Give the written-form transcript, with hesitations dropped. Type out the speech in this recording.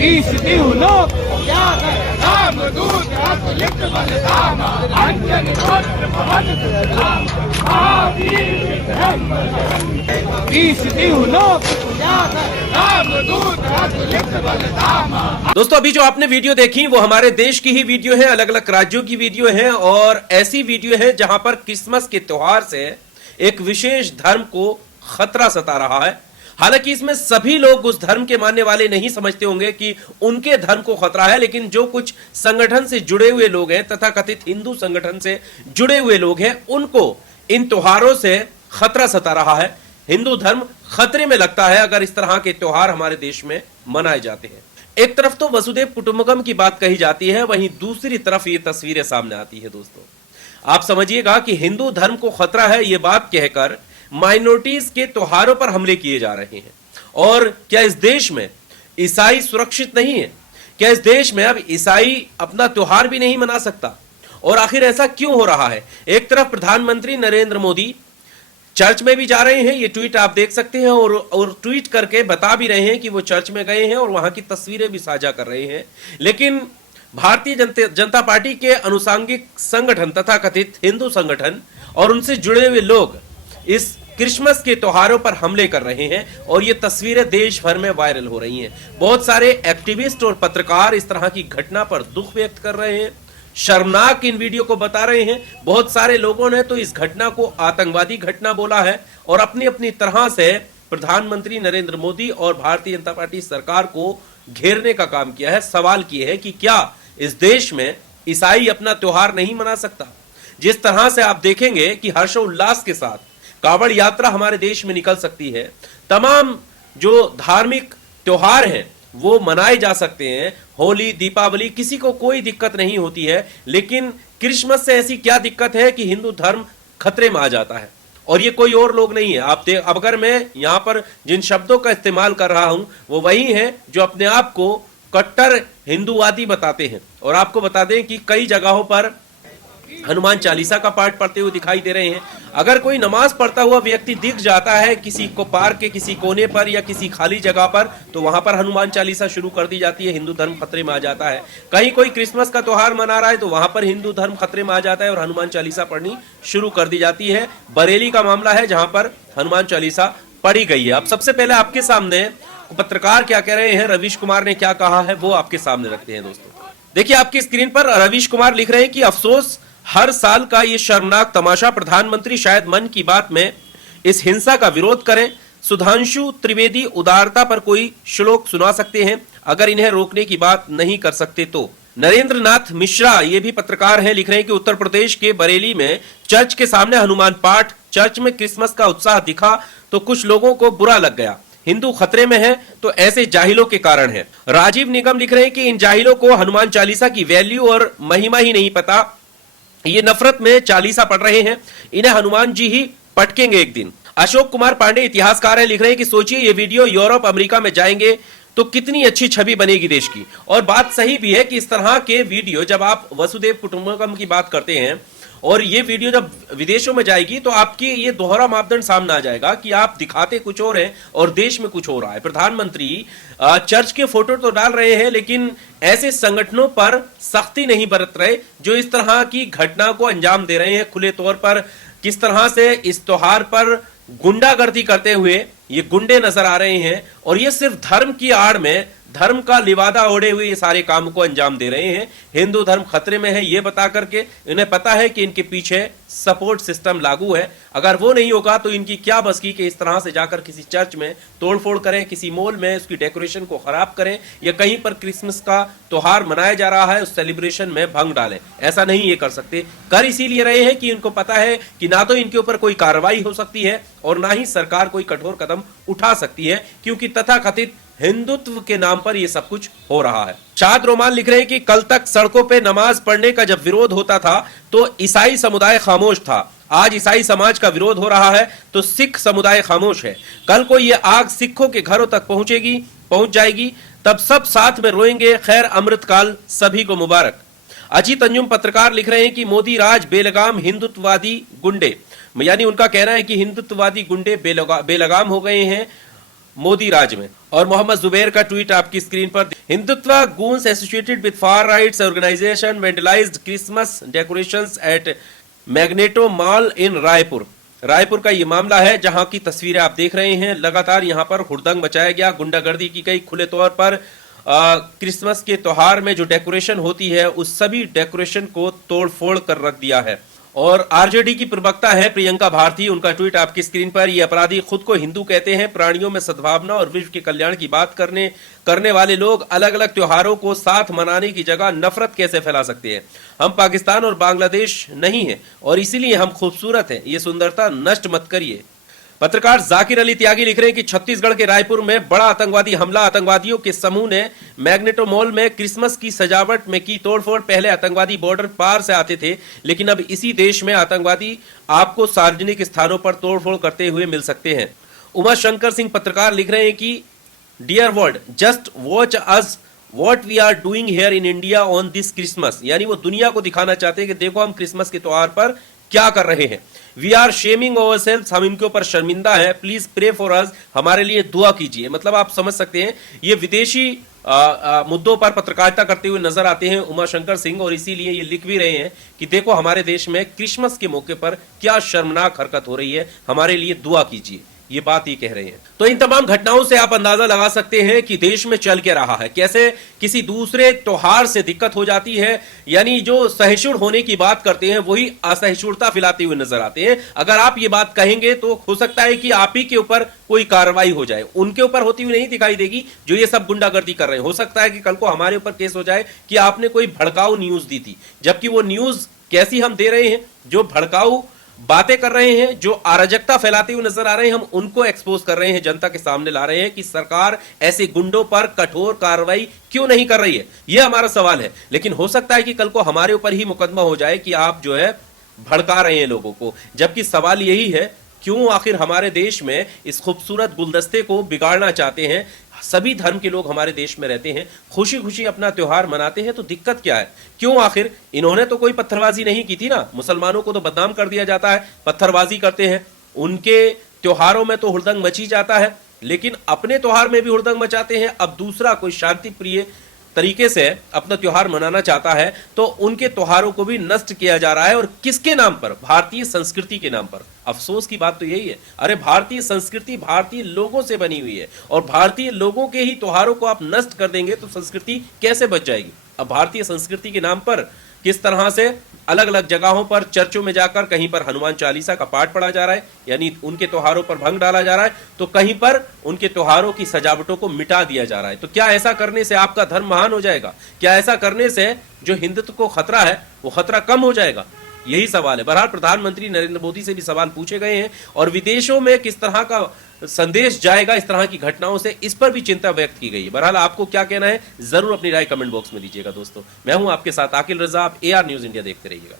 दोस्तों अभी जो आपने वीडियो देखी वो हमारे देश की ही वीडियो है, अलग अलग राज्यों की वीडियो है और ऐसी वीडियो है जहां पर क्रिसमस के त्योहार से एक विशेष धर्म को खतरा सता रहा है। हालांकि इसमें सभी लोग उस धर्म के मानने वाले नहीं समझते होंगे कि उनके धर्म को खतरा है, लेकिन जो कुछ संगठन से जुड़े हुए लोग हैं तथा कथित हिंदू संगठन से जुड़े हुए लोग हैं उनको इन त्योहारों से खतरा सता रहा है। हिंदू धर्म खतरे में लगता है अगर इस तरह के त्योहार हमारे देश में मनाए जाते हैं। एक तरफ तो वसुदेव कुटुंबकम की बात कही जाती है, वहीं दूसरी तरफ ये तस्वीरें सामने आती है। दोस्तों आप समझिएगा कि हिंदू धर्म को खतरा है ये बात कहकर माइनॉरिटीज के त्योहारों पर हमले किए जा रहे हैं। और क्या इस देश में ईसाई सुरक्षित नहीं है? क्या इस देश में अब ईसाई अपना त्योहार भी नहीं मना सकता? और आखिर ऐसा क्यों हो रहा है? एक तरफ प्रधानमंत्री नरेंद्र मोदी चर्च में भी जा रहे हैं, ये ट्वीट आप देख सकते हैं, और ट्वीट करके बता भी रहे हैं कि वो चर्च में गए हैं और वहां की तस्वीरें भी साझा कर रहे हैं। लेकिन भारतीय जनता पार्टी के अनुसांगिक संगठन तथा कथित हिंदू संगठन और उनसे जुड़े हुए लोग इस क्रिसमस के त्योहारों पर हमले कर रहे हैं और ये तस्वीरें देश भर में वायरल हो रही हैं। बहुत सारे एक्टिविस्ट और पत्रकार इस तरह की घटना पर दुख व्यक्त कर रहे हैं, शर्मनाक इन वीडियो को बता रहे हैं। बहुत सारे लोगों ने तो इस घटना को आतंकवादी घटना बोला है और अपनी अपनी तरह से प्रधानमंत्री नरेंद्र मोदी और भारतीय जनता पार्टी सरकार को घेरने का काम किया है। सवाल किए है कि क्या इस देश में ईसाई अपना त्योहार नहीं मना सकता? जिस तरह से आप देखेंगे कि हर्षोल्लास के साथ कावड़ यात्रा हमारे देश में निकल सकती है, तमाम जो धार्मिक त्योहार हैं वो मनाए जा सकते हैं, होली, दीपावली, किसी को कोई दिक्कत नहीं होती है। लेकिन क्रिसमस से ऐसी क्या दिक्कत है कि हिंदू धर्म खतरे में आ जाता है? और ये कोई और लोग नहीं है। अब अगर मैं यहां पर जिन शब्दों का इस्तेमाल कर रहा हूं वो वही हैं जो अपने आप को कट्टर हिंदूवादी बताते हैं। और आपको बता दें कि कई जगहों पर हनुमान चालीसा का पाठ पढ़ते हुए दिखाई दे रहे हैं। अगर कोई नमाज पढ़ता हुआ व्यक्ति दिख जाता है किसी को पार्क के किसी कोने पर या किसी खाली जगह पर, तो वहां पर हनुमान चालीसा शुरू कर दी जाती है। हिंदू धर्म खतरे में आ जाता है। कहीं कोई क्रिसमस का त्योहार मना रहा है तो वहां पर हिंदू धर्म खतरे में आ जाता है और हनुमान चालीसा पढ़नी शुरू कर दी जाती है। बरेली का मामला है जहां पर हनुमान चालीसा पढ़ी गई है। अब सबसे पहले आपके सामने पत्रकार क्या कह रहे हैं, रवीश कुमार ने क्या कहा है, वो आपके सामने रखते हैं। दोस्तों देखिए आपकी स्क्रीन पर रवीश कुमार लिख रहे हैं कि अफसोस, हर साल का ये शर्मनाक तमाशा, प्रधानमंत्री शायद मन की बात में इस हिंसा का विरोध करें। सुधांशु त्रिवेदी उदारता पर कोई श्लोक सुना सकते हैं, अगर इन्हें रोकने की बात नहीं कर सकते तो। नरेंद्र नाथ मिश्रा ये भी पत्रकार हैं, लिख रहे हैं कि उत्तर प्रदेश के बरेली में चर्च के सामने हनुमान पाठ, चर्च में क्रिसमस का उत्साह दिखा तो कुछ लोगों को बुरा लग गया। हिंदू खतरे में है तो ऐसे जाहिलों के कारण है। राजीव निगम लिख रहे हैं कि इन जाहिलों को हनुमान चालीसा की वैल्यू और महिमा ही नहीं पता, ये नफरत में चालीसा पढ़ रहे हैं, इन्हें हनुमान जी ही पटकेंगे एक दिन। अशोक कुमार पांडे इतिहासकार हैं, लिख रहे हैं कि सोचिए ये वीडियो यूरोप अमेरिका में जाएंगे तो कितनी अच्छी छवि बनेगी देश की। और बात सही भी है कि इस तरह के वीडियो जब आप वसुदेव कुटुंबकम की बात करते हैं और ये वीडियो जब विदेशों में जाएगी तो आपकी ये दोहरा मापदंड सामने आ जाएगा कि आप दिखाते कुछ और हैं और देश में कुछ हो रहा है। प्रधानमंत्री चर्च के फोटो तो डाल रहे हैं लेकिन ऐसे संगठनों पर सख्ती नहीं बरत रहे जो इस तरह की घटना को अंजाम दे रहे हैं। खुले तौर पर किस तरह से इस त्योहार पर गुंडागर्दी करते हुए ये गुंडे नजर आ रहे हैं और ये सिर्फ धर्म की आड़ में, धर्म का लिवादा ओढ़े हुए ये सारे काम को अंजाम दे रहे हैं। हिंदू धर्म खतरे में है ये बता करके इन्हें पता है कि इनके पीछे सपोर्ट सिस्टम लागू है। अगर वो नहीं होगा तो इनकी क्या बस की कि इस तरह से जाकर किसी चर्च में तोड़फोड़ करें, किसी मॉल में उसकी डेकोरेशन को खराब करें या कहीं पर क्रिसमस का त्योहार मनाया जा रहा है उस सेलिब्रेशन में भंग डालें। ऐसा नहीं ये कर सकते। कर इसीलिए रहे हैं कि इनको पता है कि ना तो इनके ऊपर कोई कार्रवाई हो सकती है और ना ही सरकार कोई कठोर कदम उठा सकती है, क्योंकि तथाकथित हिंदुत्व के नाम पर यह सब कुछ हो रहा है। शाद रोमान लिख रहे हैं कि कल तक सड़कों पे नमाज पढ़ने का जब विरोध होता था तो ईसाई समुदाय खामोश था, आज ईसाई समाज का विरोध हो रहा है तो सिख समुदाय खामोश है। कल को ये आग सिखों के घरों तक पहुंच जाएगी, तब सब साथ में रोएंगे। खैर अमृतकाल सभी को मुबारक। अजीत अंजुम पत्रकार लिख रहे हैं कि मोदी राज बेलगाम हिंदुत्ववादी गुंडे, यानी उनका कहना है कि हिंदुत्ववादी गुंडे बेलगाम हो गए हैं। मोदी राज में। और मोहम्मद जुबैर का ट्वीट आपकी स्क्रीन पर। Hindutva goons associated with far right organisation vandalised Christmas decorations at Magneto mall in Raipur. Raipur का ये मामला है जहां की तस्वीरें आप देख रहे हैं। लगातार यहां पर हुड़दंग मचाया गया, गुंडागर्दी की गई, खुले तौर पर क्रिसमस के त्योहार में जो डेकोरेशन होती है उस सभी डेकोरेशन को तोड़फोड़ कर रख दिया है। और आरजेडी की प्रवक्ता है प्रियंका भारती, उनका ट्वीट आपकी स्क्रीन पर। ये अपराधी खुद को हिंदू कहते हैं। प्राणियों में सद्भावना और विश्व के कल्याण की बात करने वाले लोग अलग अलग त्योहारों को साथ मनाने की जगह नफरत कैसे फैला सकते हैं। हम पाकिस्तान और बांग्लादेश नहीं है और इसीलिए हम खूबसूरत हैं। ये सुंदरता नष्ट मत करिए। पत्रकार जाकिर अली त्यागी लिख रहे हैं कि छत्तीसगढ़ के रायपुर में बड़ा आतंकवादी हमला। आतंकवादियों के समूह ने मैग्नेटो मॉल में क्रिसमस की सजावट में की तोड़फोड़। पहले आतंकवादी बॉर्डर पार से आते थे, लेकिन अब इसी देश में आतंकवादी आपको सार्वजनिक स्थानों पर तोड़फोड़ करते हुए मिल सकते हैं। उमा शंकर सिंह पत्रकार लिख रहे हैं कि dear world, just watch us what we are doing here in India on this Christmas. यानी वो दुनिया को दिखाना चाहते हैं कि देखो हम क्रिसमस के त्योहार पर क्या कर रहे हैं। We are shaming over self, हम इनके ऊपर शर्मिंदा है। प्लीज प्रे फॉर अस, हमारे लिए दुआ कीजिए। मतलब आप समझ सकते हैं ये विदेशी मुद्दों पर पत्रकारिता करते हुए नजर आते हैं उमा शंकर सिंह, और इसीलिए ये लिख भी रहे हैं कि देखो हमारे देश में क्रिसमस के मौके पर क्या शर्मनाक हरकत हो रही है, हमारे लिए दुआ कीजिए। ये बात ही कह रहे हैं। तो इन तमाम घटनाओं से आप अंदाजा लगा सकते हैं कि देश में चल क्या रहा है, कैसे किसी दूसरे त्योहार से दिक्कत हो जाती है। यानी जो सहिष्णु होने की बात करते हैं वही असहिष्णुता फैलाते हुए नजर आते हैं। अगर आप ये बात कहेंगे तो हो सकता है कि आप ही के ऊपर कोई कार्रवाई हो जाए, उनके ऊपर होती हुई नहीं दिखाई देगी जो ये सब गुंडागर्दी कर रहे हैं। हो सकता है कि कल को हमारे ऊपर केस हो जाए कि आपने कोई भड़काऊ न्यूज दी थी, जबकि वो न्यूज कैसी हम दे रहे हैं, जो भड़काऊ बातें कर रहे हैं, जो अराजकता फैलाते हुए नजर आ रहे हैं, हम उनको एक्सपोज कर रहे हैं, जनता के सामने ला रहे हैं कि सरकार ऐसे गुंडों पर कठोर कार्रवाई क्यों नहीं कर रही है। यह हमारा सवाल है। लेकिन हो सकता है कि कल को हमारे ऊपर ही मुकदमा हो जाए कि आप जो है भड़का रहे हैं लोगों को, जबकि सवाल यही है क्यों आखिर हमारे देश में इस खूबसूरत गुलदस्ते को बिगाड़ना चाहते हैं। सभी धर्म के लोग हमारे देश में रहते हैं, खुशी खुशी अपना त्योहार मनाते हैं, तो दिक्कत क्या है? क्यों? आखिर इन्होंने तो कोई पत्थरबाजी नहीं की थी ना। मुसलमानों को तो बदनाम कर दिया जाता है, पत्थरबाजी करते हैं, उनके त्योहारों में तो हुड़दंग मची जाता है, लेकिन अपने त्योहार में भी हुड़दंग मचाते हैं। अब दूसरा कोई शांति प्रिय तरीके से अपना त्योहार मनाना चाहता है तो उनके त्योहारों को भी नष्ट किया जा रहा है। और किसके नाम पर? भारतीय संस्कृति के नाम पर। अफसोस की बात तो यही है। अरे भारतीय संस्कृति भारतीय लोगों से बनी हुई है, और भारतीय लोगों के ही त्योहारों को आप नष्ट कर देंगे तो संस्कृति कैसे बच जाएगी? अब भारतीय संस्कृति के नाम पर किस तरह से अलग अलग जगहों पर चर्चों में जाकर कहीं पर हनुमान चालीसा का पाठ पढ़ा जा रहा है, यानी उनके त्योहारों पर भंग डाला जा रहा है, तो कहीं पर उनके त्योहारों की सजावटों को मिटा दिया जा रहा है। तो क्या ऐसा करने से आपका धर्म महान हो जाएगा? क्या ऐसा करने से जो हिंदुत्व को खतरा है वो खतरा कम हो जाएगा? यही सवाल है। बहरहाल प्रधानमंत्री नरेंद्र मोदी से भी सवाल पूछे गए हैं, और विदेशों में किस तरह का संदेश जाएगा इस तरह की घटनाओं से, इस पर भी चिंता व्यक्त की गई है। बहरहाल आपको क्या कहना है, जरूर अपनी राय कमेंट बॉक्स में दीजिएगा। दोस्तों, मैं हूं आपके साथ आकिल रजा। आप AR न्यूज़ इंडिया देखते रहिएगा।